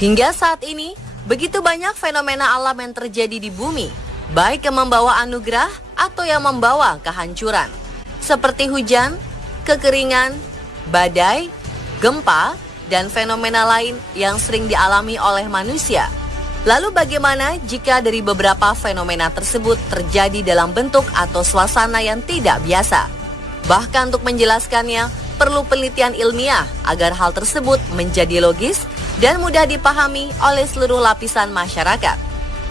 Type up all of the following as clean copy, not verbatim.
Hingga saat ini, begitu banyak fenomena alam yang terjadi di bumi, baik yang membawa anugerah atau yang membawa kehancuran. Seperti hujan, kekeringan, badai, gempa, dan fenomena lain yang sering dialami oleh manusia. Lalu bagaimana jika dari beberapa fenomena tersebut terjadi dalam bentuk atau suasana yang tidak biasa? Bahkan untuk menjelaskannya, perlu penelitian ilmiah agar hal tersebut menjadi logis dan mudah dipahami oleh seluruh lapisan masyarakat.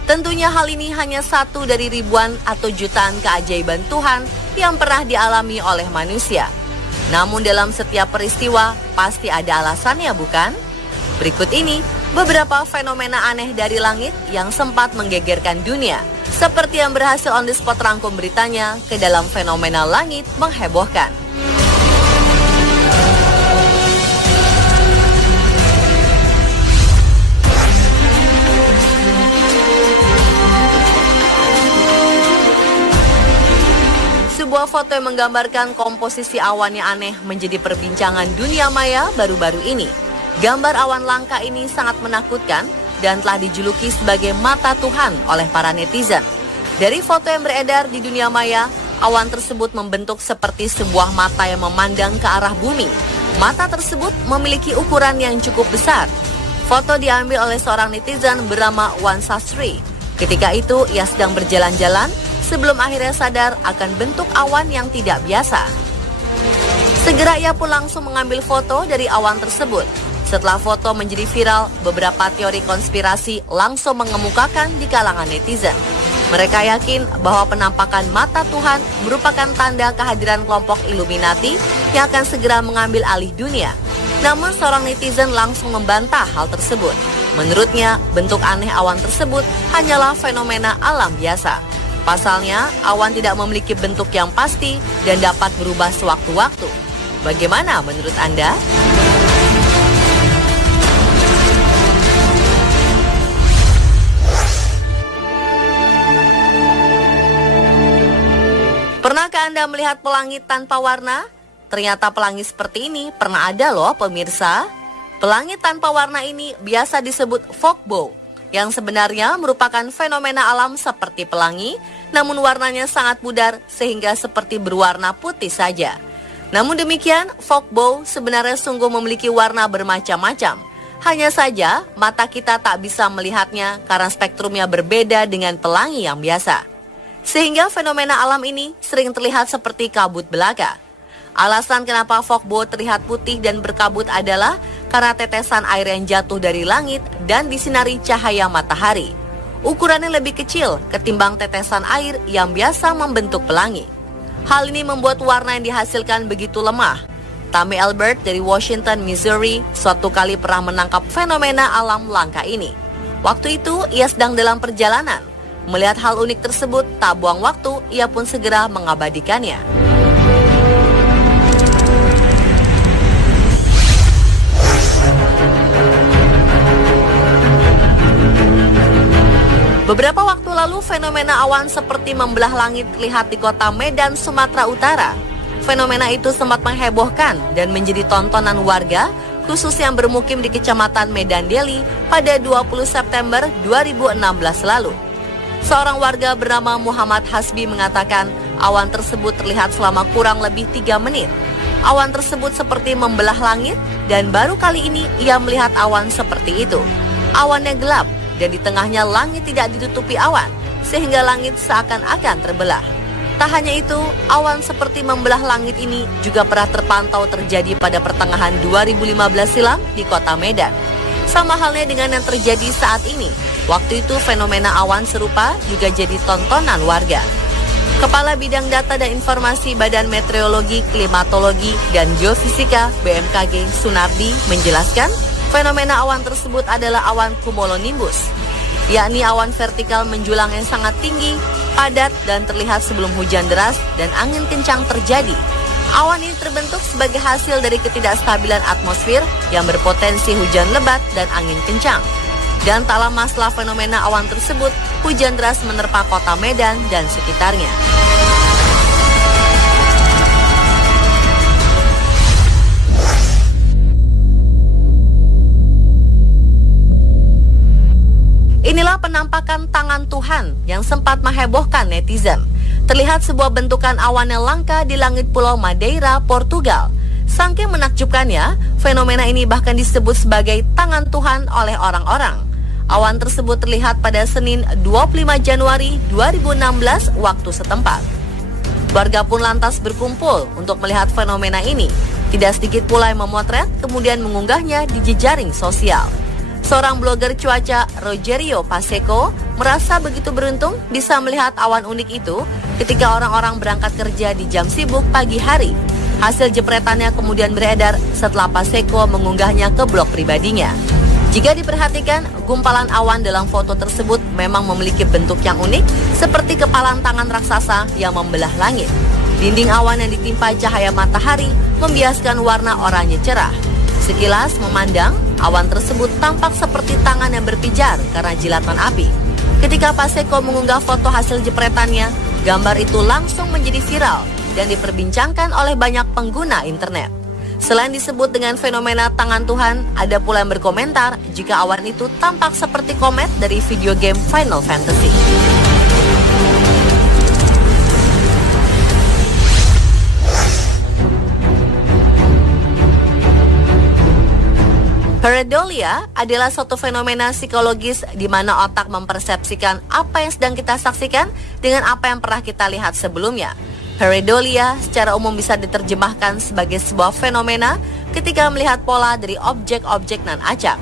Tentunya hal ini hanya satu dari ribuan atau jutaan keajaiban Tuhan yang pernah dialami oleh manusia. Namun dalam setiap peristiwa pasti ada alasannya, bukan? Berikut ini beberapa fenomena aneh dari langit yang sempat menggegerkan dunia, seperti yang berhasil on the spot rangkum beritanya ke dalam fenomena langit menghebohkan. Sebuah foto yang menggambarkan komposisi awan yang aneh menjadi perbincangan dunia maya baru-baru ini. Gambar awan langka ini sangat menakutkan dan telah dijuluki sebagai mata Tuhan oleh para netizen. Dari foto yang beredar di dunia maya, awan tersebut membentuk seperti sebuah mata yang memandang ke arah bumi. Mata tersebut memiliki ukuran yang cukup besar. Foto diambil oleh seorang netizen bernama Wan Sastri. Ketika itu ia sedang berjalan-jalan sebelum akhirnya sadar akan bentuk awan yang tidak biasa. Segera ia pun langsung mengambil foto dari awan tersebut. Setelah foto menjadi viral, beberapa teori konspirasi langsung mengemukakan di kalangan netizen. Mereka yakin bahwa penampakan mata Tuhan merupakan tanda kehadiran kelompok Illuminati yang akan segera mengambil alih dunia. Namun seorang netizen langsung membantah hal tersebut. Menurutnya, bentuk aneh awan tersebut hanyalah fenomena alam biasa. Pasalnya, awan tidak memiliki bentuk yang pasti dan dapat berubah sewaktu-waktu. Bagaimana menurut Anda? Pernahkah Anda melihat pelangi tanpa warna? Ternyata pelangi seperti ini pernah ada loh pemirsa. Pelangi tanpa warna ini biasa disebut fogbow, yang sebenarnya merupakan fenomena alam seperti pelangi, namun warnanya sangat pudar sehingga seperti berwarna putih saja. Namun demikian, fogbow sebenarnya sungguh memiliki warna bermacam-macam. Hanya saja, mata kita tak bisa melihatnya karena spektrumnya berbeda dengan pelangi yang biasa. Sehingga fenomena alam ini sering terlihat seperti kabut belaka. Alasan kenapa fogbow terlihat putih dan berkabut adalah karena tetesan air yang jatuh dari langit dan disinari cahaya matahari. Ukurannya lebih kecil ketimbang tetesan air yang biasa membentuk pelangi. Hal ini membuat warna yang dihasilkan begitu lemah. Tammy Albert dari Washington, Missouri, suatu kali pernah menangkap fenomena alam langka ini. Waktu itu ia sedang dalam perjalanan. Melihat hal unik tersebut, tak buang waktu, ia pun segera mengabadikannya. Beberapa waktu lalu fenomena awan seperti membelah langit terlihat di kota Medan, Sumatera Utara. Fenomena itu sempat menghebohkan dan menjadi tontonan warga, khusus yang bermukim di Kecamatan Medan Deli pada 20 September 2016 lalu. Seorang warga bernama Muhammad Hasbi mengatakan awan tersebut terlihat selama kurang lebih 3 menit. Awan tersebut seperti membelah langit dan baru kali ini ia melihat awan seperti itu. Awannya gelap dan di tengahnya langit tidak ditutupi awan, sehingga langit seakan-akan terbelah. Tak hanya itu, awan seperti membelah langit ini juga pernah terpantau terjadi pada pertengahan 2015 silam di kota Medan. Sama halnya dengan yang terjadi saat ini. Waktu itu fenomena awan serupa juga jadi tontonan warga. Kepala Bidang Data dan Informasi Badan Meteorologi, Klimatologi, dan Geofisika BMKG Sunardi menjelaskan, fenomena awan tersebut adalah awan cumulonimbus, yakni awan vertikal menjulang yang sangat tinggi, padat, dan terlihat sebelum hujan deras dan angin kencang terjadi. Awan ini terbentuk sebagai hasil dari ketidakstabilan atmosfer yang berpotensi hujan lebat dan angin kencang. Dan tak lama setelah fenomena awan tersebut, hujan deras menerpa kota Medan dan sekitarnya. penampakan tangan Tuhan yang sempat menghebohkan netizen. Terlihat sebuah bentukan awan yang langka di langit Pulau Madeira, Portugal. Saking menakjubkannya, fenomena ini bahkan disebut sebagai tangan Tuhan oleh orang-orang. Awan tersebut terlihat pada Senin 25 Januari 2016 waktu setempat. Warga pun lantas berkumpul untuk melihat fenomena ini. Tidak sedikit pula yang memotret kemudian mengunggahnya di jejaring sosial. Seorang blogger cuaca Rogerio Paseco merasa begitu beruntung bisa melihat awan unik itu ketika orang-orang berangkat kerja di jam sibuk pagi hari. Hasil jepretannya kemudian beredar setelah Paseco mengunggahnya ke blog pribadinya. Jika diperhatikan, gumpalan awan dalam foto tersebut memang memiliki bentuk yang unik seperti kepalan tangan raksasa yang membelah langit. Dinding awan yang ditimpa cahaya matahari membiaskan warna oranye cerah. Sekilas memandang, awan tersebut tampak seperti tangan yang berpijar karena jilatan api. Ketika Paseco mengunggah foto hasil jepretannya, gambar itu langsung menjadi viral dan diperbincangkan oleh banyak pengguna internet. Selain disebut dengan fenomena tangan Tuhan, ada pula yang berkomentar jika awan itu tampak seperti komet dari video game Final Fantasy. Pareidolia adalah suatu fenomena psikologis di mana otak mempersepsikan apa yang sedang kita saksikan dengan apa yang pernah kita lihat sebelumnya. Pareidolia secara umum bisa diterjemahkan sebagai sebuah fenomena ketika melihat pola dari objek-objek non-acak.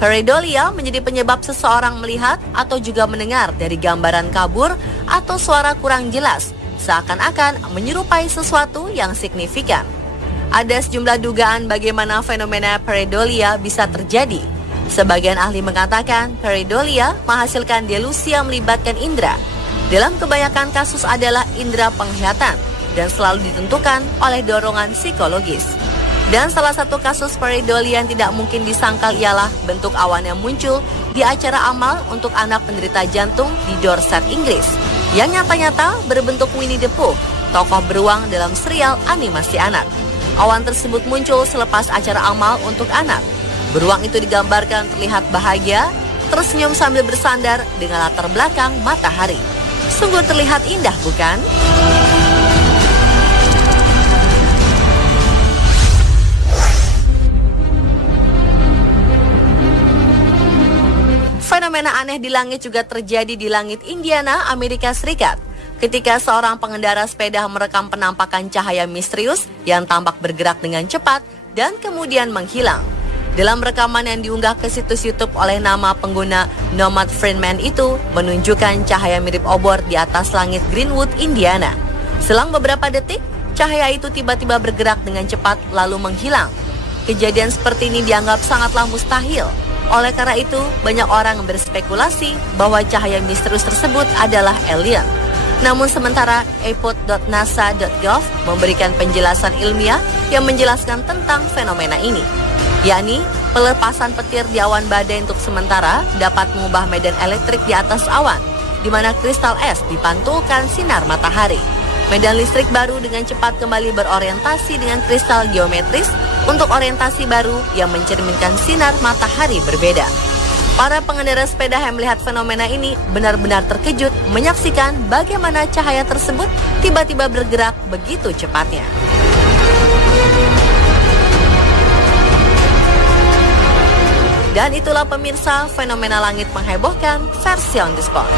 Pareidolia menjadi penyebab seseorang melihat atau juga mendengar dari gambaran kabur atau suara kurang jelas, seakan-akan menyerupai sesuatu yang signifikan. Ada sejumlah dugaan bagaimana fenomena pareidolia bisa terjadi. Sebagian ahli mengatakan pareidolia menghasilkan delusi yang melibatkan indera. Dalam kebanyakan kasus adalah indera penglihatan dan selalu ditentukan oleh dorongan psikologis. Dan salah satu kasus pareidolia yang tidak mungkin disangkal ialah bentuk awan yang muncul di acara amal untuk anak penderita jantung di Dorset, Inggris, yang nyata-nyata berbentuk Winnie the Pooh, tokoh beruang dalam serial animasi anak. Awan tersebut muncul selepas acara amal untuk anak. Beruang itu digambarkan terlihat bahagia, tersenyum sambil bersandar dengan latar belakang matahari. Sungguh terlihat indah, bukan? Fenomena aneh di langit juga terjadi di langit Indiana, Amerika Serikat. Ketika seorang pengendara sepeda merekam penampakan cahaya misterius yang tampak bergerak dengan cepat dan kemudian menghilang. Dalam rekaman yang diunggah ke situs YouTube oleh nama pengguna Nomad Friendman itu menunjukkan cahaya mirip obor di atas langit Greenwood, Indiana. Selang beberapa detik, cahaya itu tiba-tiba bergerak dengan cepat lalu menghilang. Kejadian seperti ini dianggap sangatlah mustahil. Oleh karena itu, banyak orang berspekulasi bahwa cahaya misterius tersebut adalah alien. Namun sementara apod.nasa.gov memberikan penjelasan ilmiah yang menjelaskan tentang fenomena ini, yakni pelepasan petir di awan badai untuk sementara dapat mengubah medan elektrik di atas awan, di mana kristal es dipantulkan sinar matahari. Medan listrik baru dengan cepat kembali berorientasi dengan kristal geometris untuk orientasi baru yang mencerminkan sinar matahari berbeda. Para pengendara sepeda yang melihat fenomena ini benar-benar terkejut menyaksikan bagaimana cahaya tersebut tiba-tiba bergerak begitu cepatnya. Dan itulah pemirsa fenomena langit menghebohkan versi On The Spot.